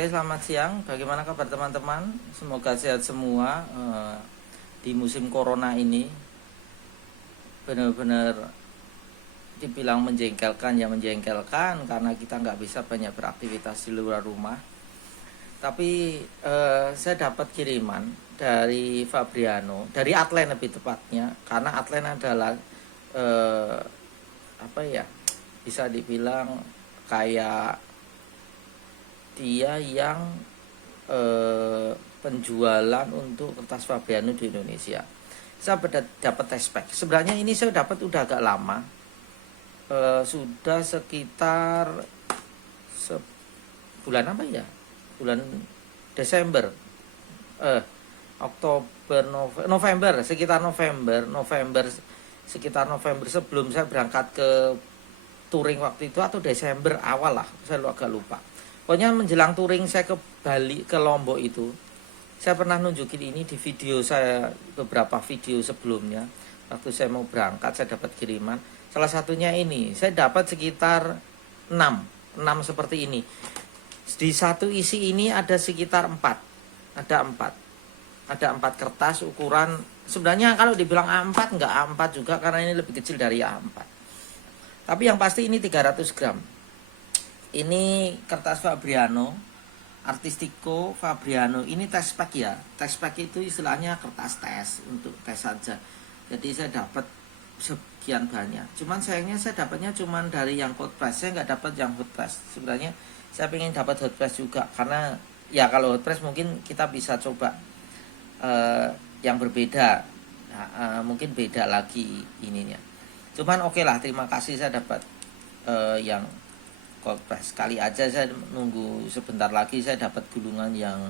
Oke, selamat siang. Bagaimana kabar teman-teman? Semoga sehat semua. Di musim corona ini benar-benar dibilang menjengkelkan, ya menjengkelkan karena kita nggak bisa banyak beraktivitas di luar rumah. Tapi saya dapat kiriman dari Fabriano, dari Atlen lebih tepatnya, karena Atlen adalah apa ya, bisa dibilang kayak dia yang penjualan untuk kertas Fabriano di Indonesia. Saya dapat test pack. Sebenarnya ini saya dapat udah agak lama, sudah sekitar bulan apa ya? Bulan Desember, Oktober, November, sekitar November sebelum saya berangkat ke touring waktu itu, atau Desember awal lah, saya agak lupa. Pokoknya menjelang touring saya ke Bali, ke Lombok itu, saya pernah nunjukin ini di video saya, beberapa video sebelumnya. Waktu saya mau berangkat saya dapat kiriman. Salah satunya ini, saya dapat sekitar 6 seperti ini. Di satu isi ini ada sekitar 4. Ada 4 kertas ukuran, sebenarnya kalau dibilang A4 enggak A4 juga, karena ini lebih kecil dari A4. Tapi yang pasti ini 300 gram. Ini kertas Fabriano, Artistico Fabriano. Ini test pack ya. Test pack itu istilahnya kertas tes, untuk tes saja. Jadi saya dapat sekian banyak. Cuman sayangnya saya dapatnya cuman dari yang hot press. Saya nggak dapat yang hot press. Sebenarnya saya pengen dapat hot press juga, karena ya kalau hot press mungkin kita bisa coba yang berbeda. Nah, mungkin beda lagi ininya. Cuman oke lah, terima kasih saya dapat yang cold press. Kali aja saya nunggu sebentar lagi saya dapat gulungan yang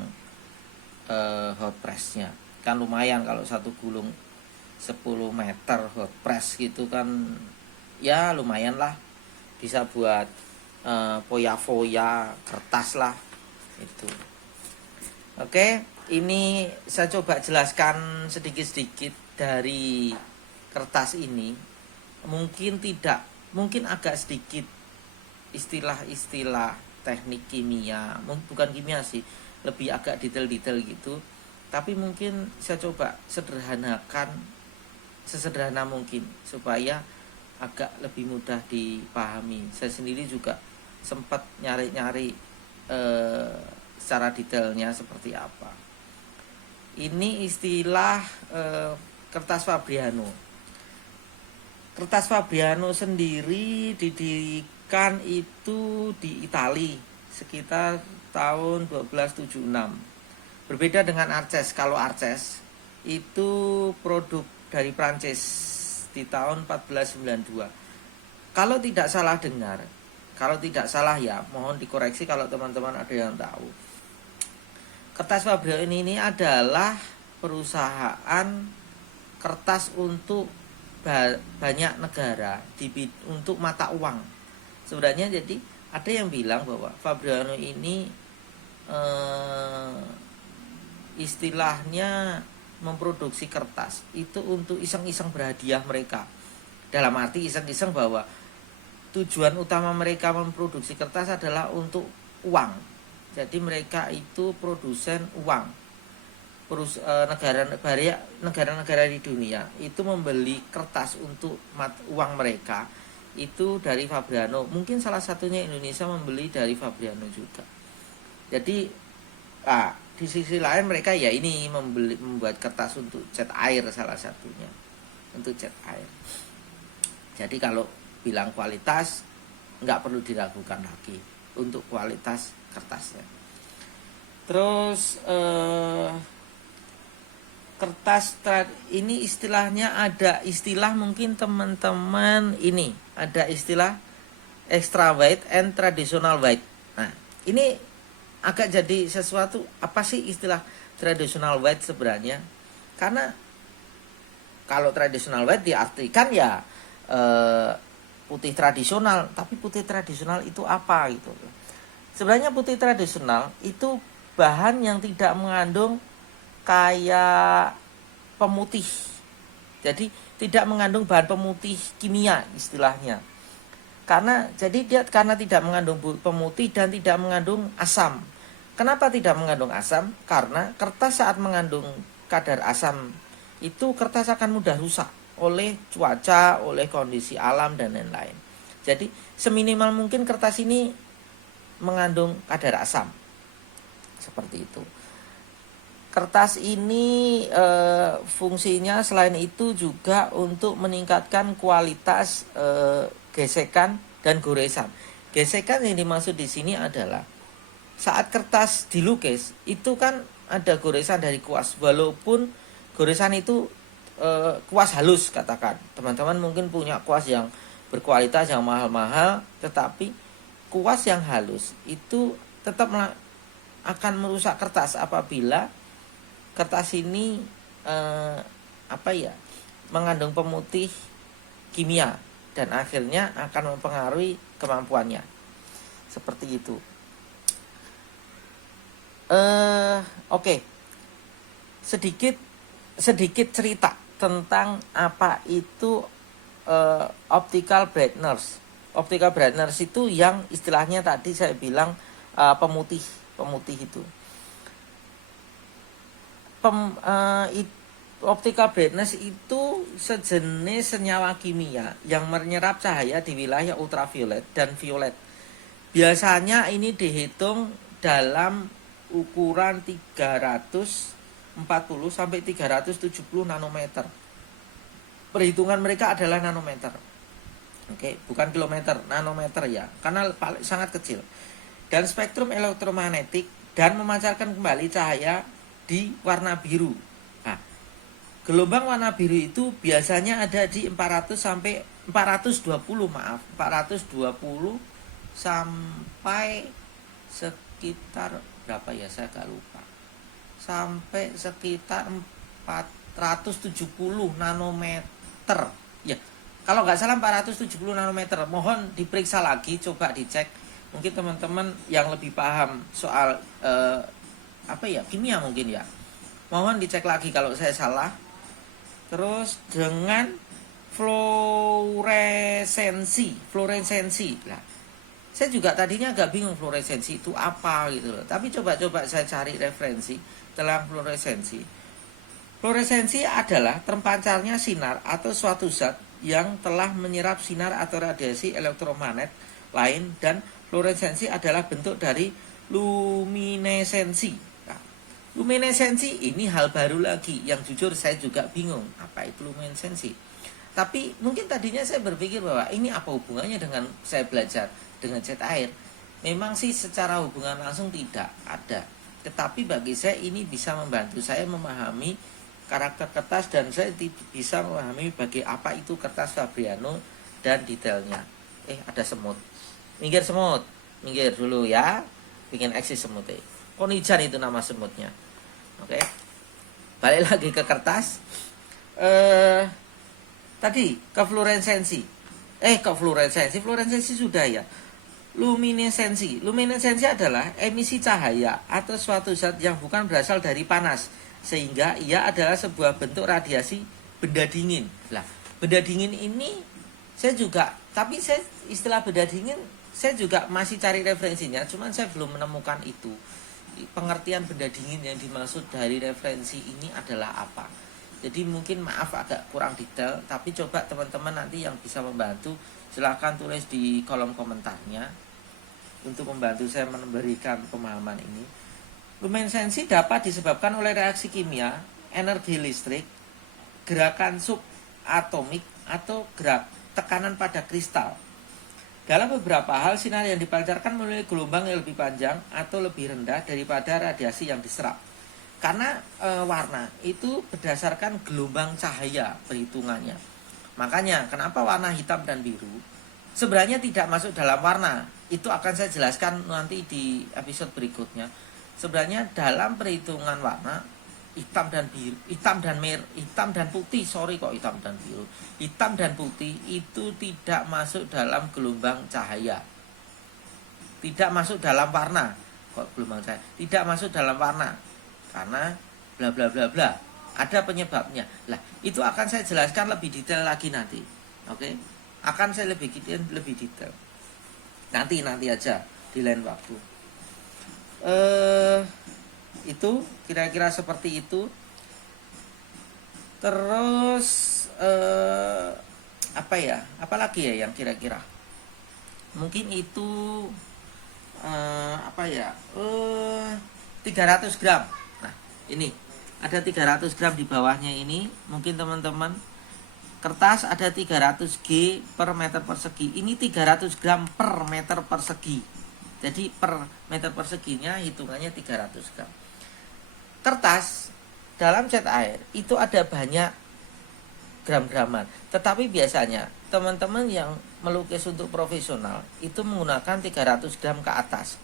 hot pressnya. Kan lumayan kalau satu gulung 10 meter hot press gitu kan, ya lumayan lah, bisa buat foya-foya kertas lah itu. Oke, ini saya coba jelaskan sedikit-sedikit dari kertas ini. Mungkin agak sedikit istilah-istilah teknik kimia, bukan kimia sih, lebih agak detail-detail gitu. Tapi mungkin saya coba sederhanakan sesederhana mungkin supaya agak lebih mudah dipahami. Saya sendiri juga sempat nyari-nyari secara detailnya seperti apa. Ini istilah kertas Fabriano. Kertas Fabriano sendiri didirikan itu di Italia sekitar tahun 1276. Berbeda dengan Arches. Kalau Arches itu produk dari Prancis di tahun 1492. Kalau tidak salah dengar, kalau tidak salah ya, mohon dikoreksi kalau teman-teman ada yang tahu. Kertas Fabriano ini adalah perusahaan kertas untuk banyak negara untuk mata uang. Sebenarnya jadi ada yang bilang bahwa Fabriano ini istilahnya memproduksi kertas itu untuk iseng-iseng berhadiah mereka. Dalam arti iseng-iseng bahwa tujuan utama mereka memproduksi kertas adalah untuk uang. Jadi mereka itu produsen uang. Negara-negara di dunia itu membeli kertas untuk uang mereka itu dari Fabriano. Mungkin salah satunya Indonesia membeli dari Fabriano juga. Jadi di sisi lain mereka ya ini membuat kertas untuk cat air, salah satunya untuk cat air. Jadi kalau bilang kualitas nggak perlu diragukan lagi untuk kualitas kertasnya. Terus kertas ini istilahnya ada istilah, mungkin teman-teman ini ada istilah extra white and traditional white. Nah, ini agak jadi sesuatu, apa sih istilah traditional white sebenarnya? Karena kalau traditional white diartikan ya putih tradisional, tapi putih tradisional itu apa gitu. Sebenarnya putih tradisional itu bahan yang tidak mengandung kayak pemutih. Jadi tidak mengandung bahan pemutih kimia istilahnya. Karena tidak mengandung pemutih dan tidak mengandung asam. Kenapa tidak mengandung asam? Karena kertas saat mengandung kadar asam itu kertas akan mudah rusak oleh cuaca, oleh kondisi alam dan lain-lain. Jadi seminimal mungkin kertas ini mengandung kadar asam. Seperti itu. Kertas ini fungsinya selain itu juga untuk meningkatkan kualitas gesekan dan goresan. Gesekan yang dimaksud di sini adalah saat kertas dilukis itu kan ada goresan dari kuas, walaupun goresan itu kuas halus katakan. Teman-teman mungkin punya kuas yang berkualitas yang mahal-mahal, tetapi kuas yang halus itu tetap akan merusak kertas apabila kertas ini mengandung pemutih kimia dan akhirnya akan mempengaruhi kemampuannya. Seperti itu. Oke. Sedikit cerita tentang apa itu optical brightness. Optical brightness itu yang istilahnya tadi saya bilang pemutih itu. Optical brightness itu sejenis senyawa kimia yang menyerap cahaya di wilayah ultraviolet dan violet. Biasanya ini dihitung dalam ukuran 340 sampai 370 nanometer. Perhitungan mereka adalah nanometer. Oke, bukan kilometer, nanometer ya, karena sangat kecil. Dan spektrum elektromagnetik dan memancarkan kembali cahaya di warna biru. Nah, gelombang warna biru itu biasanya ada di 420 sampai sekitar berapa ya, saya agak lupa. Sampai sekitar 470 nanometer. Ya, kalau nggak salah 470 nanometer. Mohon diperiksa lagi, coba dicek. Mungkin teman-teman yang lebih paham soal kimia mungkin ya. Mohon dicek lagi kalau saya salah. Terus dengan fluoresensi. Nah, saya juga tadinya agak bingung fluoresensi itu apa gitu loh. Tapi coba saya cari referensi tentang fluoresensi. Fluoresensi adalah terpancarnya sinar atau suatu zat yang telah menyerap sinar atau radiasi elektromagnet lain, dan fluoresensi adalah bentuk dari luminesensi. Nah, luminesensi ini hal baru lagi yang jujur saya juga bingung apa itu luminesensi. Tapi mungkin tadinya saya berpikir bahwa ini apa hubungannya dengan saya belajar dengan jet air. Memang sih secara hubungan langsung tidak ada. Tetapi bagi saya ini bisa membantu saya memahami karakter kertas, dan saya bisa memahami bagi apa itu kertas Fabriano dan detailnya. Ada semut. Minggir semut. Minggir dulu ya. Bikin eksis semut. Konijan itu nama semutnya. Oke. Balik lagi ke kertas. Tadi ke fluoresensi. Fluoresensi sudah ya. Luminesensi adalah emisi cahaya atau suatu zat yang bukan berasal dari panas, sehingga ia adalah sebuah bentuk radiasi benda dingin. Lah, benda dingin ini istilah benda dingin saya juga masih cari referensinya, cuman saya belum menemukan itu. Pengertian benda dingin yang dimaksud dari referensi ini adalah apa? Jadi mungkin maaf agak kurang detail, tapi coba teman-teman nanti yang bisa membantu silahkan tulis di kolom komentarnya untuk membantu saya memberikan pemahaman ini. Luminesensi dapat disebabkan oleh reaksi kimia, energi listrik, gerakan subatomik, atau tekanan pada kristal. Dalam beberapa hal, sinar yang dipancarkan melalui gelombang yang lebih panjang atau lebih rendah daripada radiasi yang diserap. Karena warna itu berdasarkan gelombang cahaya perhitungannya. Makanya kenapa warna hitam dan biru sebenarnya tidak masuk dalam warna. Itu akan saya jelaskan nanti di episode berikutnya. Sebenarnya dalam perhitungan warna hitam dan putih itu tidak masuk dalam gelombang cahaya. Tidak masuk dalam warna. Tidak masuk dalam warna. Karena bla bla bla bla. Ada penyebabnya. Lah, itu akan saya jelaskan lebih detail lagi nanti. Oke? Akan saya lebih detail. Nanti aja di lain waktu. Itu kira-kira seperti itu. Terus apa ya? Apalagi ya yang kira-kira? Mungkin itu apa ya? 300 gram. Nah, ini ada 300 gram di bawahnya ini. Mungkin teman-teman, kertas ada 300 G per meter persegi. Ini 300 gram per meter persegi. Jadi per meter perseginya hitungannya 300 gram. Kertas dalam cat air itu ada banyak gram-graman. Tetapi biasanya teman-teman yang melukis untuk profesional itu menggunakan 300 gram ke atas.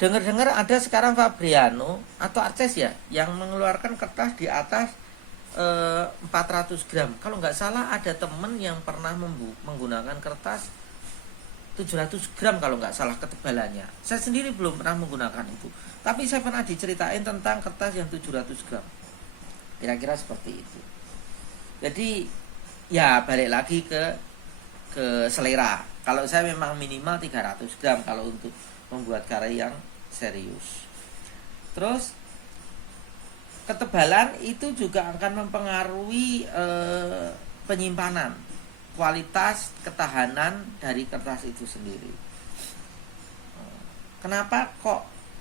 Dengar-dengar ada sekarang Fabriano atau Arces ya yang mengeluarkan kertas di atas 400 gram. Kalau nggak salah ada temen yang pernah menggunakan kertas 700 gram kalau nggak salah ketebalannya. Saya sendiri belum pernah menggunakan itu, tapi saya pernah diceritain tentang kertas yang 700 gram. Kira-kira seperti itu. Jadi ya balik lagi ke selera. Kalau saya memang minimal 300 gram kalau untuk membuat karya yang serius. Terus ketebalan itu juga akan mempengaruhi penyimpanan, kualitas ketahanan dari kertas itu sendiri.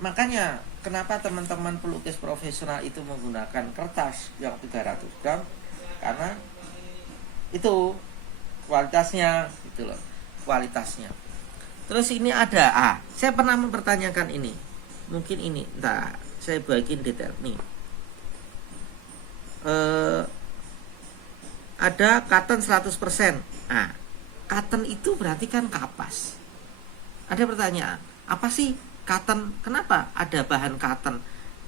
Makanya kenapa teman-teman pelukis profesional itu menggunakan kertas yang 300 gram? Karena itu kualitasnya gitu loh, kualitasnya. Terus ini ada, saya pernah mempertanyakan ini. Mungkin ini, entah saya bagiin detail nih. Ada cotton 100%. Nah, cotton itu berarti kan kapas. Ada pertanyaan, apa sih cotton? Kenapa ada bahan cotton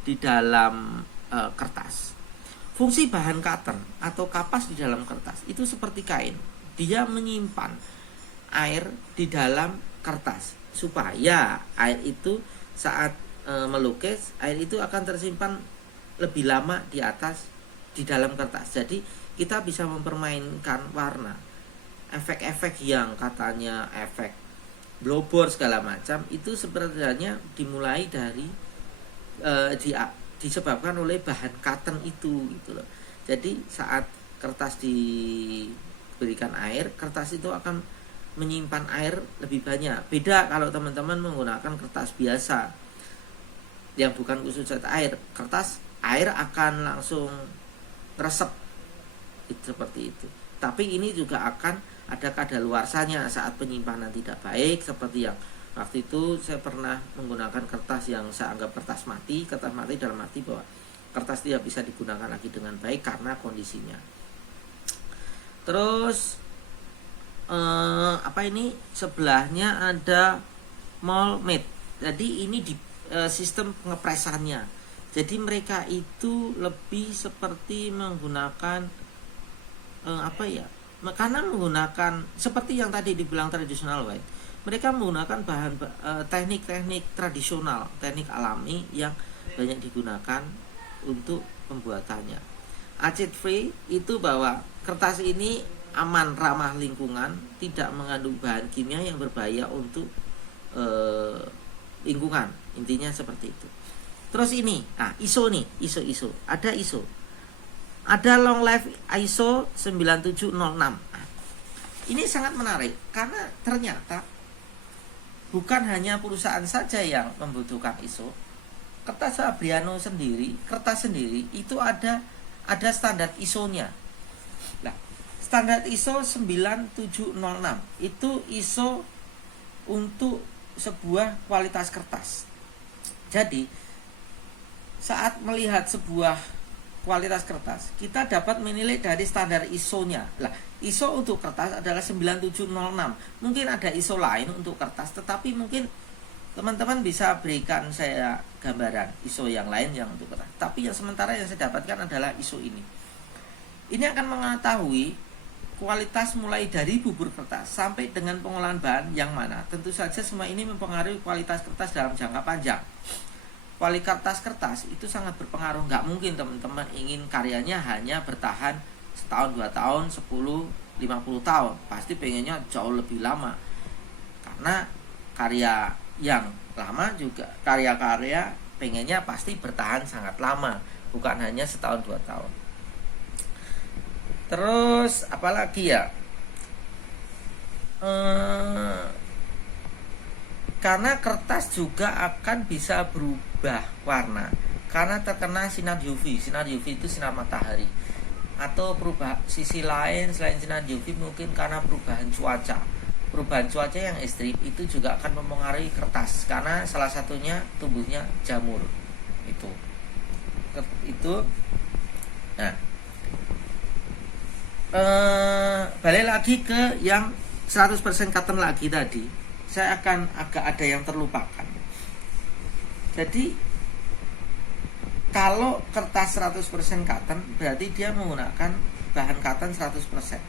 di dalam kertas? Fungsi bahan cotton atau kapas di dalam kertas itu seperti kain. Dia menyimpan air di dalam kertas supaya air itu saat melukis, air itu akan tersimpan lebih lama di dalam kertas. Jadi kita bisa mempermainkan warna, efek-efek yang katanya efek blowboard segala macam itu sebenarnya dimulai dari disebabkan oleh bahan cotton itu gitu loh. Jadi saat kertas diberikan air, kertas itu akan menyimpan air lebih banyak. Beda kalau teman-teman menggunakan kertas biasa yang bukan khusus cat air, kertas air akan langsung resep itu seperti itu. Tapi ini juga akan ada kadaluarsanya saat penyimpanan tidak baik, seperti yang waktu itu saya pernah menggunakan kertas yang saya anggap kertas mati dalam arti bahwa kertas tidak bisa digunakan lagi dengan baik karena kondisinya. Terus sebelahnya ada mold made. Jadi ini di sistem pengepresannya. Jadi mereka itu lebih seperti menggunakan karena menggunakan seperti yang tadi dibilang tradisional white. Mereka menggunakan bahan teknik-teknik tradisional, teknik alami yang banyak digunakan untuk pembuatannya. Acid free itu bahwa kertas ini aman, ramah lingkungan, tidak mengandung bahan kimia yang berbahaya untuk lingkungan. Intinya seperti itu. Terus ini, ISO nih, ISO. Ada ISO. Ada long life ISO 9706. Ini sangat menarik karena ternyata bukan hanya perusahaan saja yang membutuhkan ISO. Kertas Fabriano sendiri, kertas sendiri itu ada standar ISO-nya. Nah, standar ISO 9706 itu ISO untuk sebuah kualitas kertas. Jadi, saat melihat sebuah kualitas kertas, kita dapat menilai dari standar ISO-nya. Lah, ISO untuk kertas adalah 9706. Mungkin ada ISO lain untuk kertas, tetapi mungkin teman-teman bisa berikan saya gambaran ISO yang lain yang untuk kertas. Tapi yang sementara yang saya dapatkan adalah ISO ini. Ini akan mengetahui kualitas mulai dari bubur kertas sampai dengan pengolahan bahan yang mana. Tentu saja semua ini mempengaruhi kualitas kertas dalam jangka panjang. Kualitas kertas itu sangat berpengaruh. Nggak mungkin teman-teman ingin karyanya hanya bertahan setahun, 2 tahun, 10, 50 tahun. Pasti pengennya jauh lebih lama. Karena karya yang lama juga karya-karya pengennya pasti bertahan sangat lama, bukan hanya setahun 2 tahun. Terus apalagi ya, karena kertas juga akan bisa berubah warna karena terkena sinar UV. Sinar UV itu sinar matahari. Atau perubahan sisi lain selain sinar UV mungkin karena perubahan cuaca. Perubahan cuaca yang ekstrim itu juga akan mempengaruhi kertas karena salah satunya tumbuhnya jamur. Itu. Nah, balik lagi ke yang 100% cotton lagi tadi. Saya akan agak ada yang terlupakan. Jadi kalau kertas 100% cotton berarti dia menggunakan bahan cotton 100%.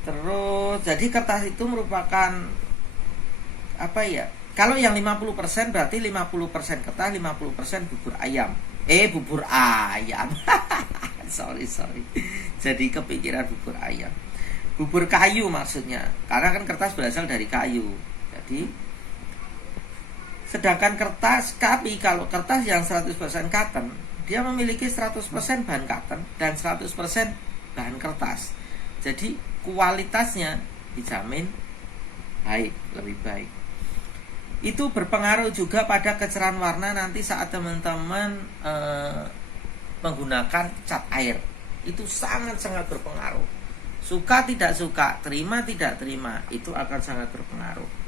Terus jadi kertas itu merupakan apa ya? Kalau yang 50% berarti 50% kertas, 50% bubur ayam. Bubur ayam. sorry. Jadi kepikiran bubur ayam. Bubur kayu maksudnya. Karena kan kertas berasal dari kayu. Jadi sedangkan kertas, tapi kalau kertas yang 100% cotton, dia memiliki 100% bahan cotton dan 100% bahan kertas. Jadi kualitasnya dijamin baik, lebih baik. Itu berpengaruh juga pada kecerahan warna nanti saat teman-teman menggunakan cat air. Itu sangat-sangat berpengaruh. Suka tidak suka, terima tidak terima, itu akan sangat berpengaruh.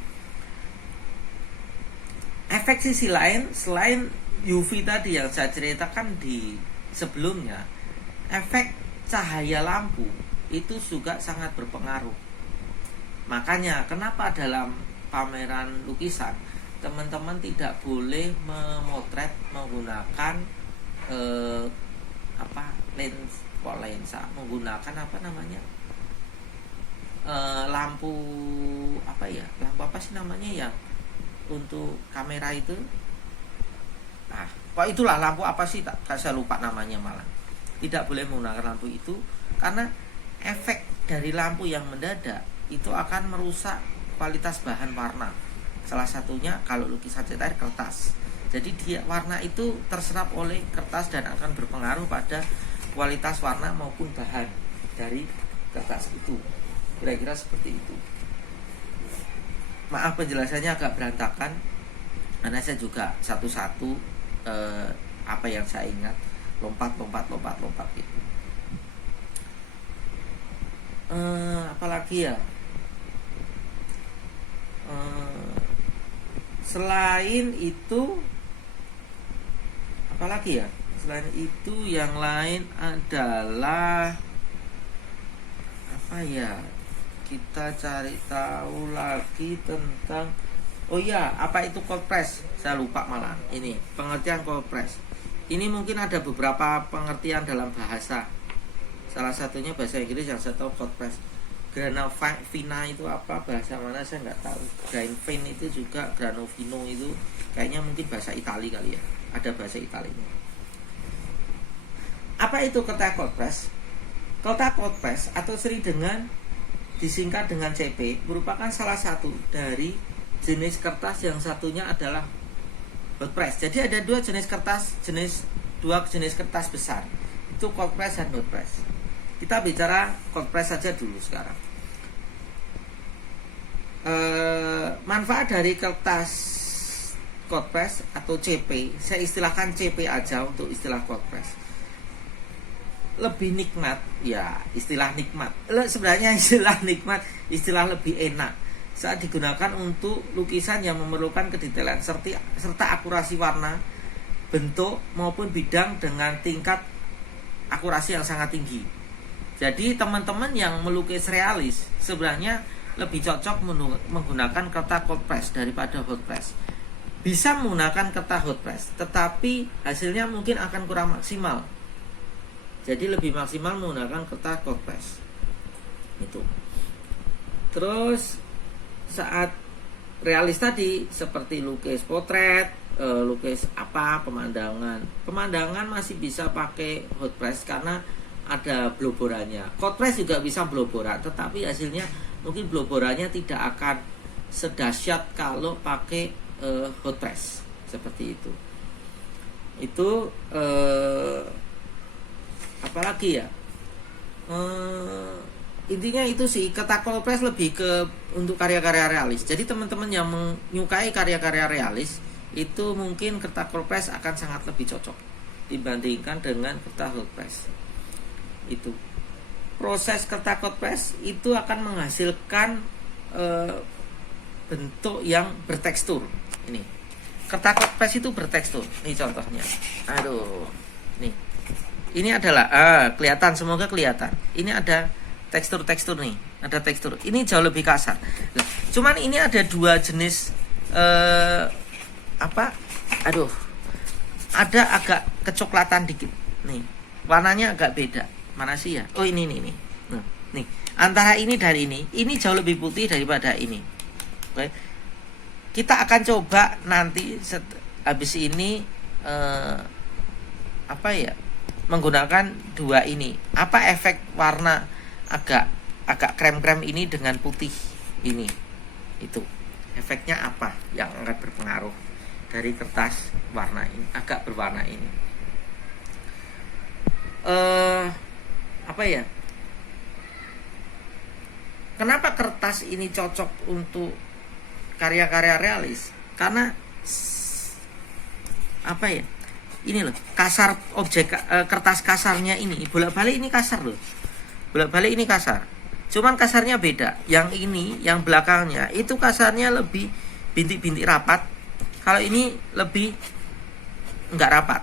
Efek sisi lain selain UV tadi yang saya ceritakan di sebelumnya, efek cahaya lampu itu juga sangat berpengaruh. Makanya kenapa dalam pameran lukisan teman-teman tidak boleh memotret menggunakan lensa, menggunakan lampu apa sih namanya ya untuk kamera itu. Itulah lampu apa sih, saya lupa namanya malah. Tidak boleh menggunakan lampu itu karena efek dari lampu yang mendadak itu akan merusak kualitas bahan warna. Salah satunya kalau lukisan cat air kertas. Jadi warna itu terserap oleh kertas dan akan berpengaruh pada kualitas warna maupun bahan dari kertas itu. Kira-kira seperti itu. Maaf penjelasannya agak berantakan karena saya juga satu-satu apa yang saya ingat lompat gitu. Apalagi ya, selain itu apalagi ya, selain itu yang lain adalah apa ya, kita cari tahu lagi tentang apa itu cold press. Saya lupa malah ini pengertian cold press. Ini mungkin ada beberapa pengertian dalam bahasa. Salah satunya bahasa Inggris yang saya tahu cold press. Granofina itu apa, bahasa mana saya nggak tahu. Grainfin itu juga, Granovino itu kayaknya mungkin bahasa Itali kali ya. Ada bahasa Italinya. Apa itu kertas cold press? Kertas cold press atau sering disingkat dengan CP merupakan salah satu dari jenis kertas yang satunya adalah hot press. Jadi ada dua jenis kertas besar. Itu cold press dan hot press. Kita bicara cold press saja dulu sekarang. Manfaat dari kertas cold press atau CP, saya istilahkan CP aja untuk istilah cold press. Lebih nikmat, ya istilah nikmat. Sebenarnya istilah nikmat, istilah lebih enak saat digunakan untuk lukisan yang memerlukan kedetailan serta akurasi warna, bentuk maupun bidang dengan tingkat akurasi yang sangat tinggi. Jadi teman-teman yang melukis realis sebenarnya lebih cocok menggunakan kertas cold press daripada hot press. Bisa menggunakan kertas hot press, tetapi hasilnya mungkin akan kurang maksimal. Jadi lebih maksimal menggunakan kertas cold press. Itu. Terus saat realis tadi seperti lukis potret, lukis pemandangan masih bisa pakai hot press karena ada bloborannya. Cold press juga bisa bloboran, tetapi hasilnya mungkin bloborannya tidak akan sedahsyat kalau pakai hot press seperti itu. Itu apalagi ya, intinya itu sih, Kertas cold press lebih ke untuk karya-karya realis. Jadi teman-teman yang menyukai karya-karya realis itu mungkin kertas cold press akan sangat lebih cocok dibandingkan dengan kertas hot press. Itu proses kertas cold press itu akan menghasilkan bentuk yang bertekstur. Ini kertas cold press itu bertekstur. Ini contohnya. Aduh, nih. Ini adalah kelihatan, semoga kelihatan. Ini ada tekstur-tekstur nih, ada tekstur. Ini jauh lebih kasar. Nah, cuman ini ada dua jenis Aduh, ada agak kecoklatan dikit. Nih, warnanya agak beda. Mana sih ya? Oh ini nih. Nah, nih, antara ini dan ini jauh lebih putih daripada ini. Oke. Kita akan coba nanti habis ini menggunakan dua ini. Apa efek warna agak krem-krem ini dengan putih ini? Itu efeknya apa yang akan berpengaruh dari kertas warna ini, agak berwarna ini? Kenapa kertas ini cocok untuk karya-karya realis? Karena ini loh, kasar objek kertas kasarnya ini, bolak-balik ini kasar loh. Bolak-balik ini kasar. Cuman kasarnya beda. Yang ini, yang belakangnya itu kasarnya lebih bintik-bintik rapat. Kalau ini lebih enggak rapat.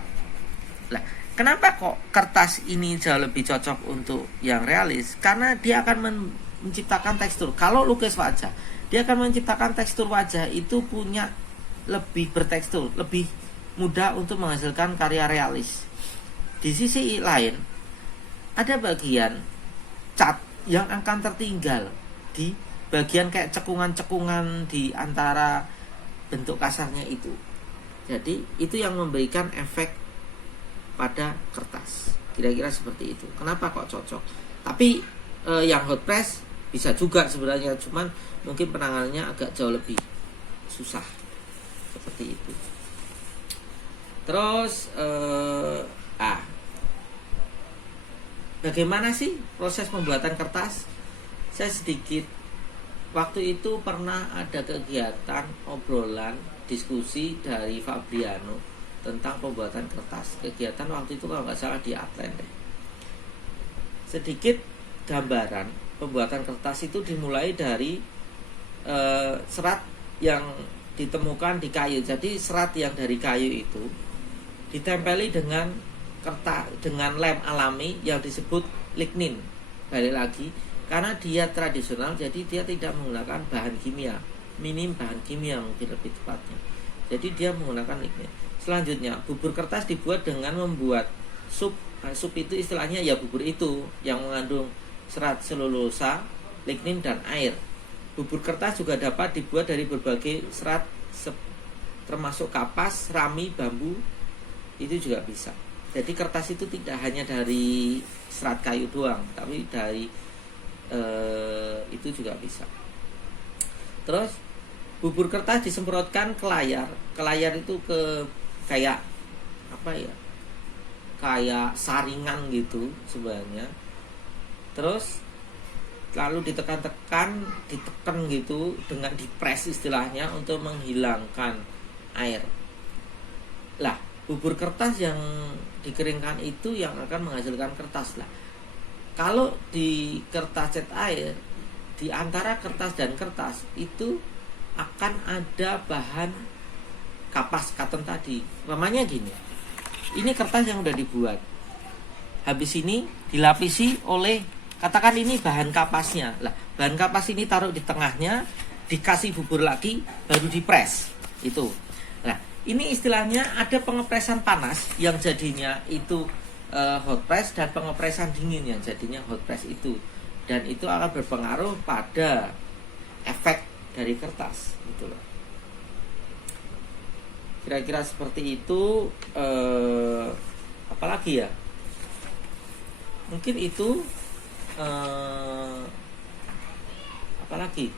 Lah, kenapa kok kertas ini jauh lebih cocok untuk yang realis? Karena dia akan menciptakan tekstur. Kalau lukis wajah, dia akan menciptakan tekstur wajah itu punya lebih bertekstur, lebih mudah untuk menghasilkan karya realis. Di sisi lain, ada bagian cat yang akan tertinggal di bagian kayak cekungan-cekungan di antara bentuk kasarnya itu. Jadi itu yang memberikan efek pada kertas. Kira-kira seperti itu. Kenapa kok cocok? Tapi yang hot press bisa juga sebenarnya, cuman mungkin penanganannya agak jauh lebih susah. Seperti itu. Terus bagaimana sih proses pembuatan kertas? Saya sedikit waktu itu pernah ada kegiatan obrolan diskusi dari Fabriano tentang pembuatan kertas. Kegiatan waktu itu kalau nggak salah di Atlen deh. Sedikit gambaran pembuatan kertas itu dimulai dari serat yang ditemukan di kayu. Jadi serat yang dari kayu itu ditempeli dengan kertas, dengan lem alami yang disebut lignin. Balik lagi, karena dia tradisional, jadi dia tidak menggunakan bahan kimia, minim bahan kimia mungkin lebih tepatnya. Jadi dia menggunakan lignin. Selanjutnya, bubur kertas dibuat dengan membuat sup. Nah, sup itu istilahnya ya bubur itu yang mengandung serat selulosa, lignin dan air. Bubur kertas juga dapat dibuat dari berbagai serat termasuk kapas, rami, bambu. Itu juga bisa. Jadi kertas itu tidak hanya dari serat kayu doang, tapi dari itu juga bisa. Terus bubur kertas disemprotkan ke layar. Ke layar itu ke kayak kayak saringan gitu sebenarnya. Terus lalu ditekan gitu dengan dipres istilahnya untuk menghilangkan air. Lah, bubur kertas yang dikeringkan itu yang akan menghasilkan kertas lah. Kalau di kertas cat air, di antara kertas dan kertas itu akan ada bahan kapas cotton tadi. Namanya gini. Ini kertas yang udah dibuat. Habis ini dilapisi oleh, katakan ini bahan kapasnya. Lah, bahan kapas ini taruh di tengahnya, dikasih bubur lagi, baru dipres. Itu. Nah, ini istilahnya ada pengepresan panas yang jadinya itu hot press dan pengepresan dingin yang jadinya hot press itu. Dan itu akan berpengaruh pada efek dari kertas, gitu loh. Kira-kira seperti itu. Apalagi ya? Mungkin itu. Apalagi?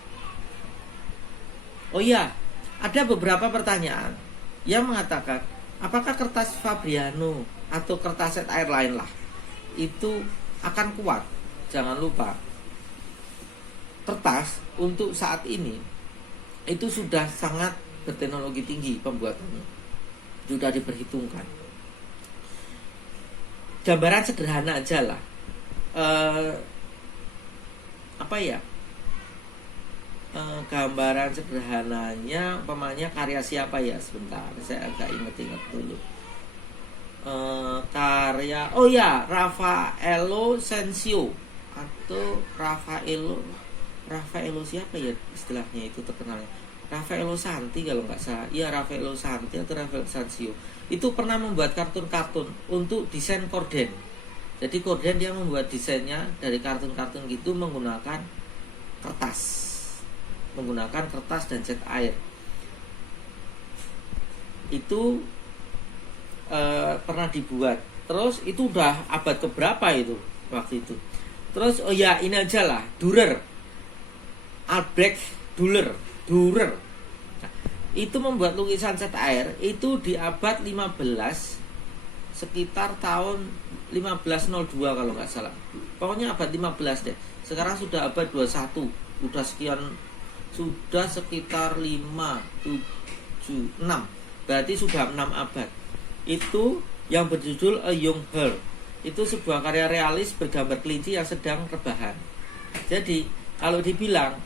Oh iya, ada beberapa pertanyaan yang mengatakan apakah kertas Fabriano atau kertas cat air lain lah itu akan kuat. Jangan lupa, kertas untuk saat ini itu sudah sangat berteknologi tinggi pembuatannya, sudah diperhitungkan. Gambaran sederhana aja lah, gambaran sederhananya umpamanya karya siapa ya, sebentar saya agak inget-inget dulu. Karya Raffaello Sanzio atau Raffaello siapa ya istilahnya itu terkenalnya, Raffaello Santi kalau nggak salah. Iya, Raffaello Santi atau Raffaello Sanzio itu pernah membuat kartun-kartun untuk desain korden. Jadi korden dia membuat desainnya dari kartun-kartun gitu menggunakan kertas dan cat air. Itu pernah dibuat. Terus itu udah abad keberapa itu waktu itu. Terus ini aja lah, Dürer, Albrecht Dürer. Nah, itu membuat lukisan cat air itu di abad 15, sekitar tahun 1502 kalau nggak salah. Pokoknya abad 15 deh. Sekarang sudah abad 21, sudah sekitar 5, 7, 6. Berarti sudah 6 abad. Itu yang berjudul A Young Girl. Itu sebuah karya realis bergambar kelinci yang sedang rebahan. Jadi kalau dibilang,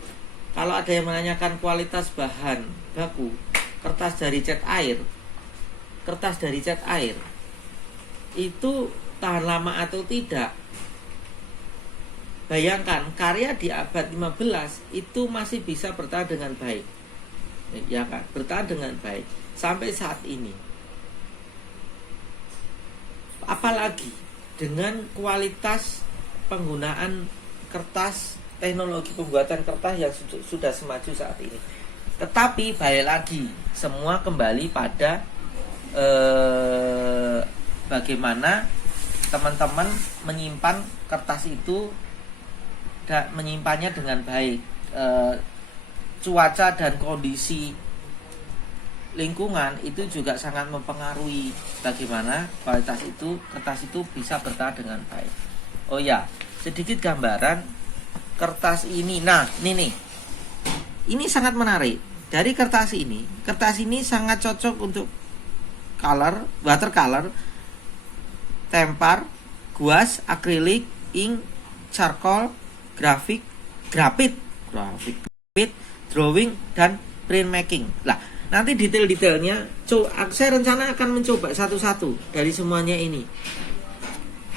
kalau ada yang menanyakan kualitas bahan baku kertas dari cat air itu tahan lama atau tidak, bayangkan karya di abad 15 itu masih bisa bertahan dengan baik, ya kan, bertahan dengan baik sampai saat ini. Apalagi dengan kualitas penggunaan kertas, teknologi pembuatan kertas yang sudah semaju saat ini. Tetapi balik lagi, semua kembali pada bagaimana teman-teman menyimpan kertas itu dan menyimpannya dengan baik. Cuaca dan kondisi lingkungan itu juga sangat mempengaruhi bagaimana kertas itu bisa bertahan dengan baik. Oh ya, sedikit gambaran kertas ini. Nah, ini sangat menarik. Dari kertas ini sangat cocok untuk watercolor, tempar, guas, akrilik, ink, charcoal, grafit, drawing, dan printmaking. Lah, nanti detail-detailnya saya rencana akan mencoba satu-satu dari semuanya ini.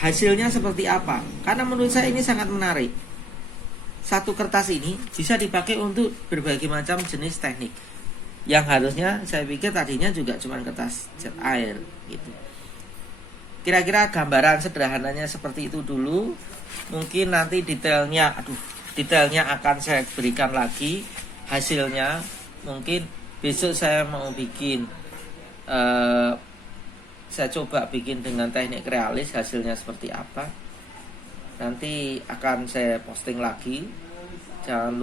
Hasilnya seperti apa? Karena menurut saya ini sangat menarik. Satu kertas ini bisa dipakai untuk berbagai macam jenis teknik. Yang harusnya saya pikir tadinya juga cuma kertas cat air gitu. Kira-kira gambaran sederhananya seperti itu dulu. Mungkin nanti detailnya akan saya berikan lagi hasilnya. Mungkin besok saya mau bikin saya coba bikin dengan teknik realis, hasilnya seperti apa. Nanti akan saya posting lagi. Jangan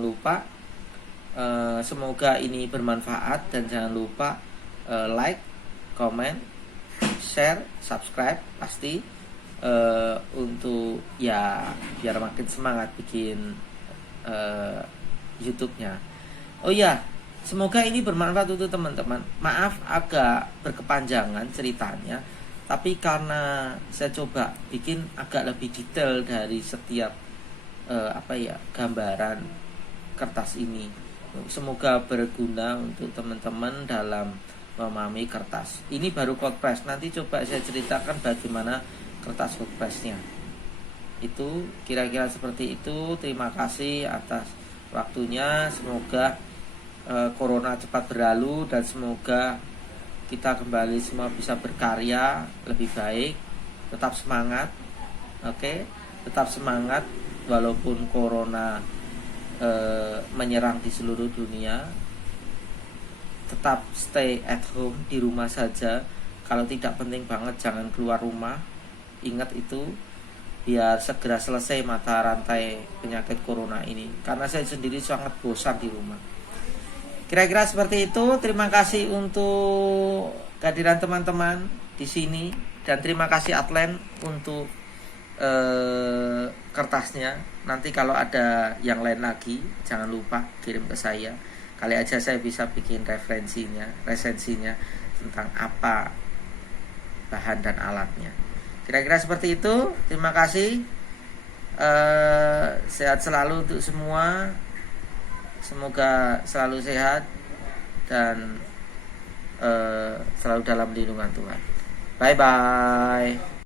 lupa semoga ini bermanfaat, dan jangan lupa like, comment, share, subscribe pasti untuk ya biar makin semangat bikin YouTube-nya. Oh ya, semoga ini bermanfaat untuk teman-teman. Maaf agak berkepanjangan ceritanya, tapi karena saya coba bikin agak lebih detail dari setiap gambaran kertas ini. Semoga berguna untuk teman-teman dalam memahami kertas. Ini baru cold press. Nanti coba saya ceritakan bagaimana kertas cold pressnya. Itu kira-kira seperti itu. Terima kasih atas waktunya. Semoga corona cepat berlalu, dan semoga kita kembali semua bisa berkarya lebih baik. Tetap semangat, oke? Tetap semangat walaupun corona menyerang di seluruh dunia. Tetap stay at home, di rumah saja. Kalau tidak penting banget jangan keluar rumah. Ingat itu, biar segera selesai mata rantai penyakit corona ini. Karena saya sendiri sangat bosan di rumah. Kira-kira seperti itu. Terima kasih untuk kehadiran teman-teman di sini dan terima kasih Atlen untuk kertasnya. Nanti kalau ada yang lain lagi jangan lupa kirim ke saya. Kali aja saya bisa bikin resensinya tentang apa bahan dan alatnya. Kira-kira seperti itu. Terima kasih. Sehat selalu untuk semua. Semoga selalu sehat dan selalu dalam lindungan Tuhan. Bye bye.